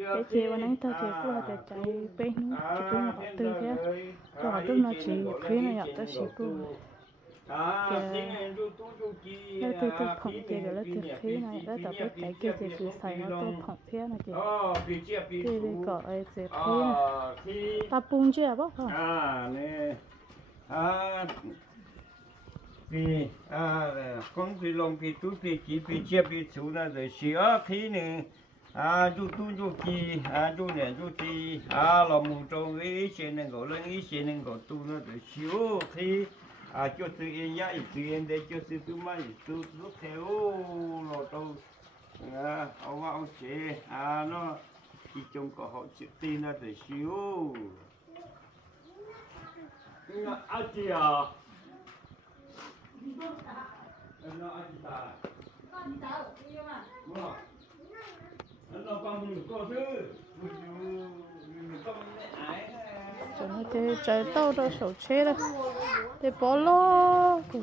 Cái chiều mà nãy ta chỉ qua để chạy bên chỉ cũng học từ thế tôi học lúc nó chỉ khi nó học tới chỉ cũng nó từ từ phỏng thì rồi nó từ khi này nó tập biết chạy kia thì cứ xài nó tôi phỏng thế này chị kia đi cọ ấy thì thế này ta bung chưa bác không à nè à vì à con thì lòng thì tu thì chỉ bị chia bị chủ là rồi xíu khi nữa à chú tu chú chi à chú nè chú chi à lòng một trong cái xe này gọi lên cái xe này gọi tu nó rồi xíu khi à cho sự yên giá sự yên để cho sự tu mai tu lúc theo là tu à ông ông chị à nó chỉ trông có họ chịu tin nó rồi xíu nó ăn chị à? Nó ăn gì ta Mua. nó con mình có thứ mình mình con mẹ ái cho nó chơi chơi tàu đâu sầu chế đâu để bỏ lo ừ.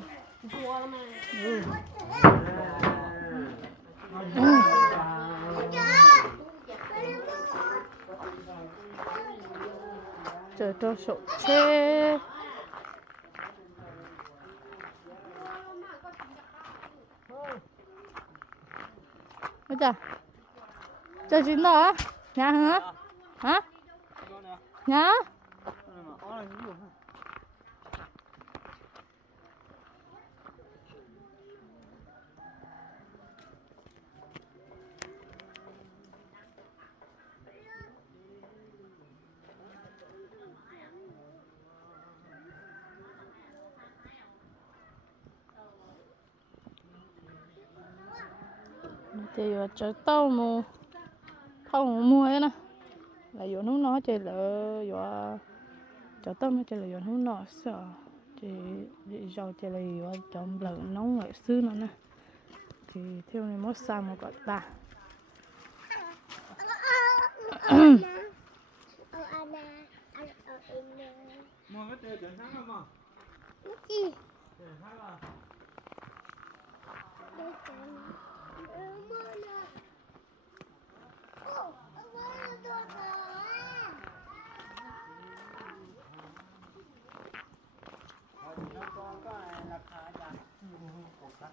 chơi đâu sầu chế Ôi trời Chín đó hả? Nhà hả? Hả? Nhà? thì chơi tàu mù không mua hết nè là vô nó nói chơi lỡ vô chơi tâm chơi là vô nó nói sợ. Chị chị giờ chơi là vô chọn lợn nóng lại xứ nó nè thì theo này mất sao một gọi ta mua cái tiền chuyển tháng không tiền tháng à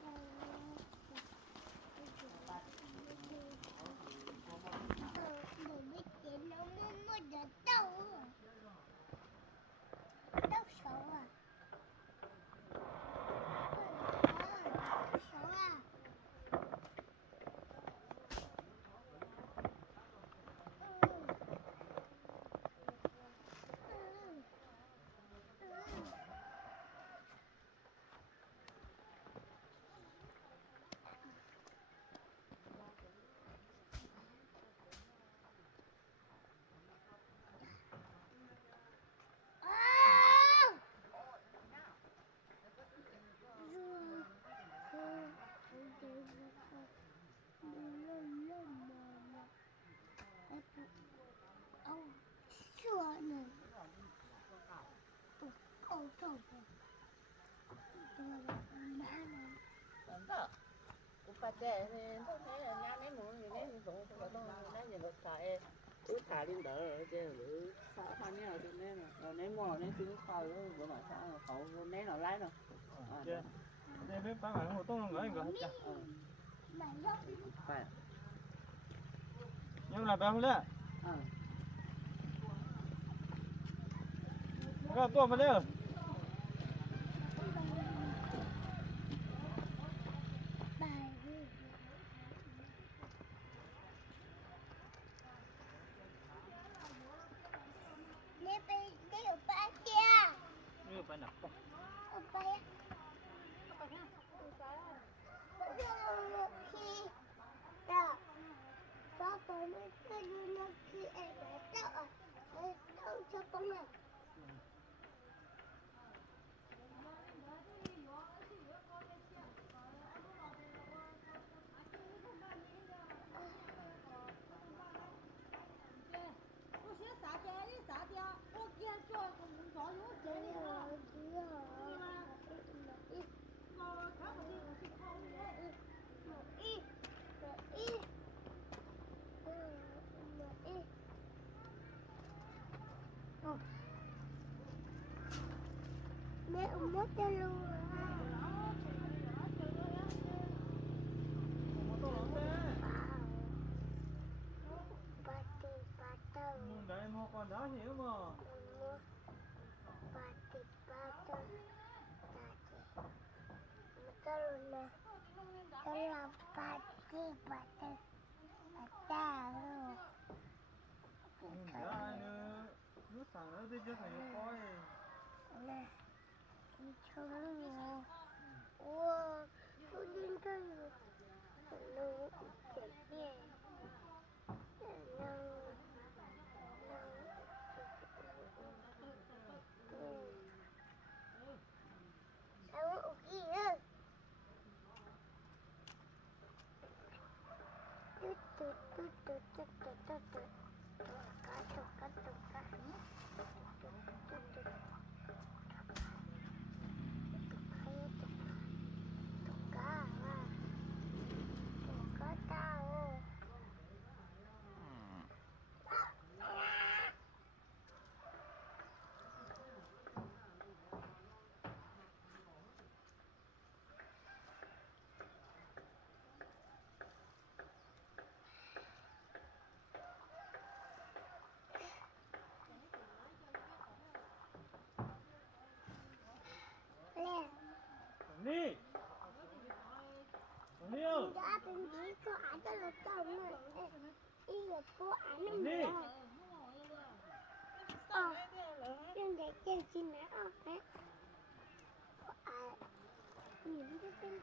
감사합니다. 빠 때 나내 몸이 내 동동동 내 이제 뭐 다에 그 다린 더 이제 그 사람이 어디 내는 내 몸에 지금 가요 뭐 마사 가고 내 나라는 Dạ. Đây bếp bán hàng hồ tông là ngỡ ngỡ chả. phải Nhưng là béo lên. ờ Cái tua vào đây. Như phải nè. chơi luôn Một tô lắm thế. Party, party. Nhưng đấy mua con đá hiểu mà. Party, party. Betul lah. Kalau party, party. Ada lu. Nhưng đá nữa. Nước sẵn nó đi trước này nó coi. Nah, itu lu. Wah, tu din tu. Lu Ko ane Ni. mana. Oh, yang dah chơi Cina oh eh. Ko a. Ni dia kan.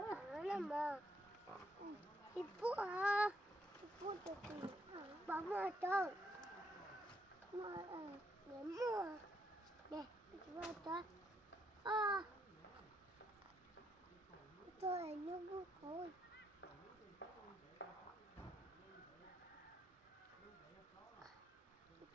Oh, nama. Ibu ah. Ibu tu tu. Mama tu. Ma eh, ni mua. Deh, ibu tu. Ah. Tôi là nhớ bố cô Tôi nhớ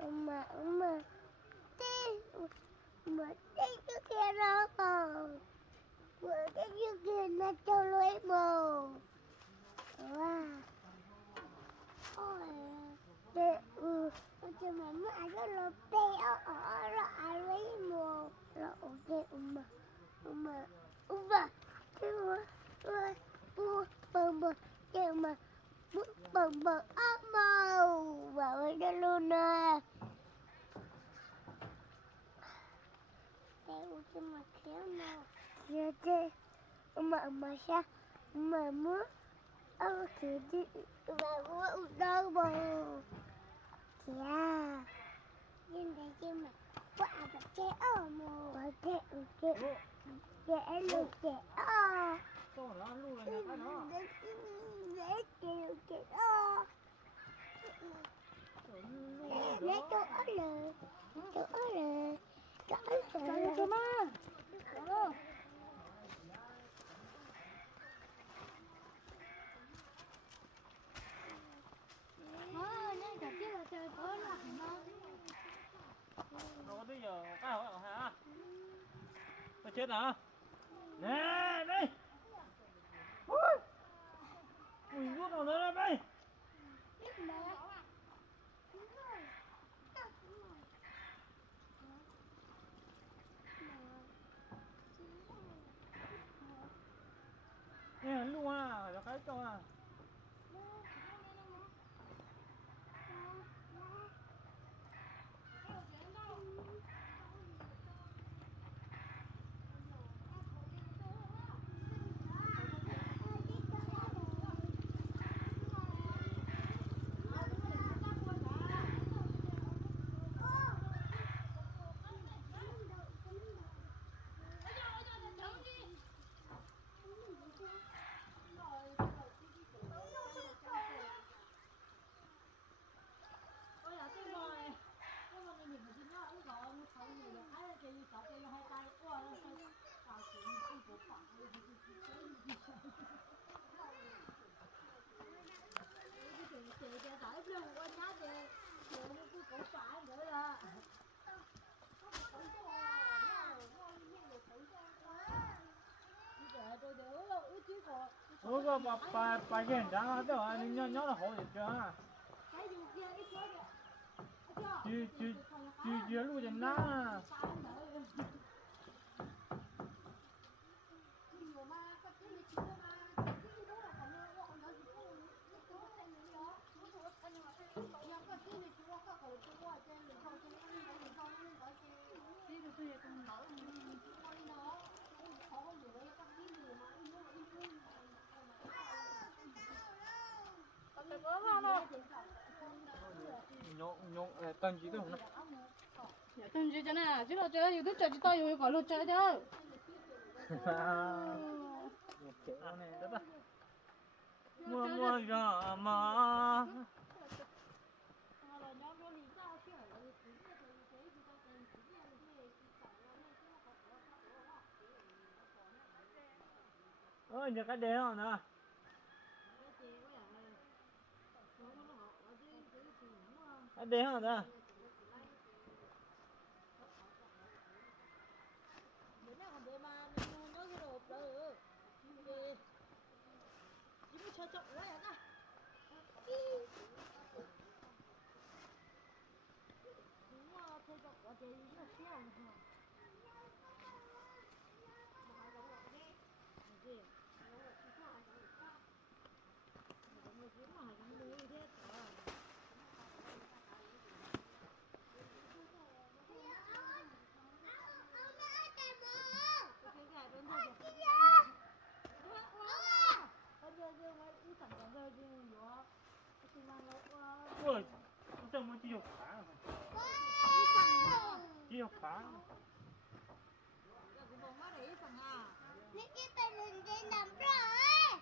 มามาตีมาตียุเกนเรามาตียุเกนนะเจ้าลอยโบว้าโอ้ยเด็กอือจะมาเมื่ออายุเราเตะอ๋อเราอายุโมเราโอเคอุมาอุมาอุมาที่ว่าว่าปูปูปูเจ้ามา luôn nè đây cho mà khéo nào kia đi mà mà sao? Mà muốn ông kia đi? Mà muốn đâu mà kìa nhưng đây chứ mà quá bật cái ôm mà cái cái cái luôn cái ôm Tô lá lu là nhà cái Để kêu kêu đó Lấy chỗ ở lờ Chỗ ở lờ Chỗ ở lờ. Ờ, cả kia là trời có lạnh không? Nó có bây giờ cái hỏi hả? Nó chết hả? Nè, đây. Ui. Ui, rút nào nữa đây. Nè, luôn à, cho cái cho à. Ủa có bà bà bà cái đó đó đó anh nhớ nhớ là hỏi được chưa ha chưa chưa chưa chưa lúc chân ná nhổ nhổ tăng chỉ đâu nè dạ chỉ cho nè chứ là chơi yêu thích chơi chỉ tao yêu gọi luôn chơi chứ mua mua ra mà ơi giờ cái đế rồi nè cái đèn rồi. Nè ôi sao mà chỉ được phá chỉ được phá Mấy cái tay mình đi làm rồi.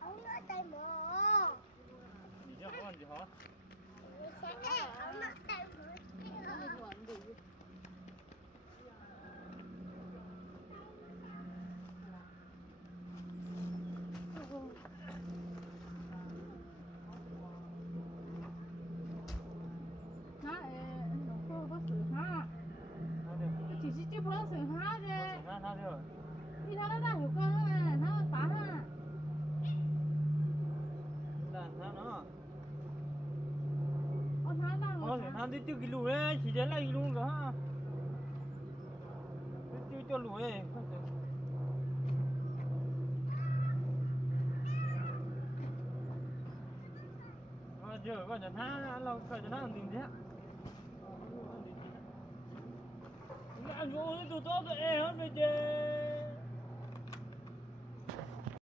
Ông nói tay mồ gì chứ không gì hả Ông nói tay mồ. ha nó có có sự ha nó được chỉ chỉ chỉ có sự ha thế nó nó được đi nó đang hiểu con à nó phá ha là nó nó ông ha đi tiêu cái lũ đấy, chỉ đến là cái rồi ha. Đi tiêu cho lũ đấy. Giờ có nhận ha, lâu có nhận ha làm gì thế? Ngã ngô nó tụt tóc rồi, hết rồi chứ.